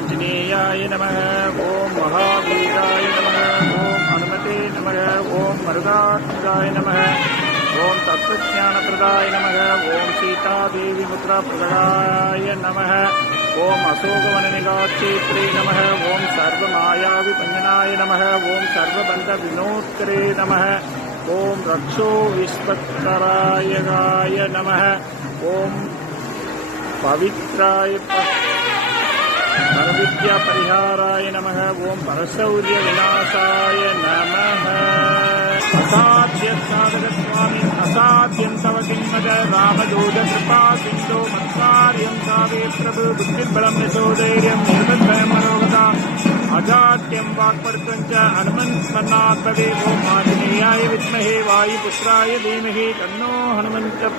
आञ्जनेयाय नमः ॐ महावीराय नमः ॐ हनुमते नमः ॐ मरुदाक्षाय नमः ॐ तत्त्वज्ञानप्रदाय नमः ॐ सीतादेवीमुद्राप्रदाय नमः ॐ अशोकवननिगाक्षेत्रे नमः ॐ सर्वमायाविपञ्जनाय नमः ॐ सर्वबन्धविनोत्तरे नमः ॐ रक्षो विश्वकरायगाय नमः ॐ पवित्राय పరవిద్య పరిహారాయ నమ. ఓం పరశౌర్య వినాశాయ నమ. అసాధ్యస్వామి అసాధ్యం తవ కిన్మద రామదూత కృపా సింధు మత్సార్యం తావే ప్రభు బుద్ధిబలం యశోధైర్యం నిర్బంధయం మనోగత అజాట్యం వాక్పడుతం చ హనుమన్ స్మరణాత్ ఓం ఆంజనేయాయ విద్మహే. వాయుపుత్రాయ ధీమహి. తన్నో హనుమంత